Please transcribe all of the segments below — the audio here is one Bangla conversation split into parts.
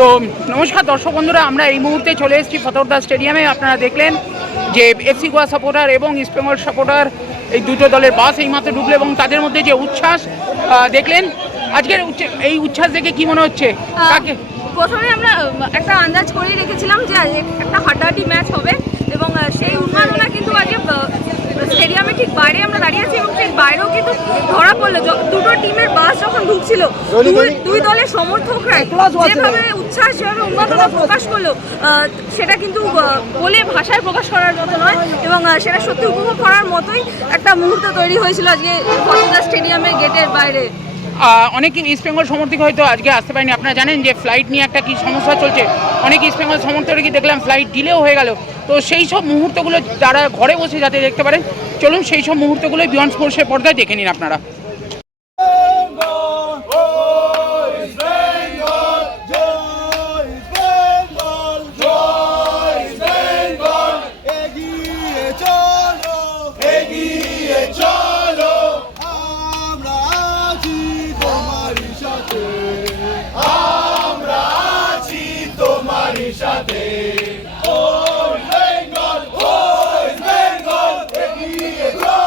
তো নমস্কার দর্শক বন্ধুরা আমরা এই মুহূর্তে চলে এসেছি ফতরদা স্টেডিয়ামে। আপনারা দেখলেন যে এফসি গোয়া সাপোর্টার এবং ইস্টবেঙ্গল সাপোর্টার এই দুটো দলের বাস এই এইমাত্র ঢুকলো এবং তাদের মধ্যে যে উচ্ছ্বাস দেখলেন? আজকের এই উচ্ছ্বাস দেখে কি মনে হচ্ছে? কাকে? প্রথমে আমরা একটা আন্দাজ করেই রেখেছিলাম যে একটা হাড্ডাহাড্ডি ম্যাচ হবে এবং সেই উন্মাদনা কিন্তু আজকে স্টেডিয়ামে ঠিক বাইরে আমরা দাঁড়িয়ে আছি এবং সেই বাইরেও কিন্তু ধরা পড়ল। দুটো টিমের বাস যখন ঢুকছিল দুই দুই দলের সমর্থকরা যেভাবে উচ্ছ্বাস যেভাবে উন্মাদনা প্রকাশ করল সেটা কিন্তু বলে ভাষায় প্রকাশ করার মতো নয় এবং সেটা সত্যি উপভোগ করার মতোই একটা মুহূর্ত তৈরি হয়েছিল আজকে ফতোদা স্টেডিয়ামের গেটের বাইরে। আহ, অনেক ইস্টবেঙ্গল সমর্থক হয়তো আজকে আসতে পারেনি। আপনারা জানেন যে ফ্লাইট নিয়ে একটা কি সমস্যা চলছে। অনেক ইস্টবেঙ্গল সমর্থকরা কি দেখলাম ফ্লাইট ডিলেও হয়ে গেল। তো সেই সব মুহূর্তগুলো যারা ঘরে বসে যাতে দেখতে পারেন, চলুন সেই সব মুহূর্তগুলোই বিয়ন্ড স্পোর্টসের পর্দায় দেখে নিন আপনারা। Negro!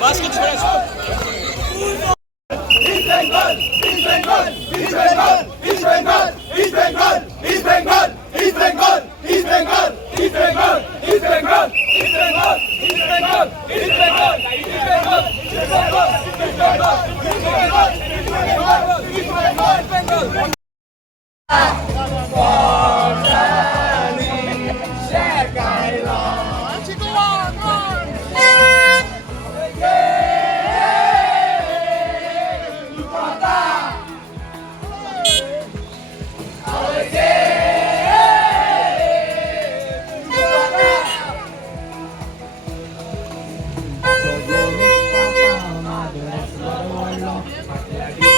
Basket for us. East Bengal! East Bengal! East Bengal! East Bengal! East Bengal! East Bengal! East Bengal! East Bengal! Até aqui.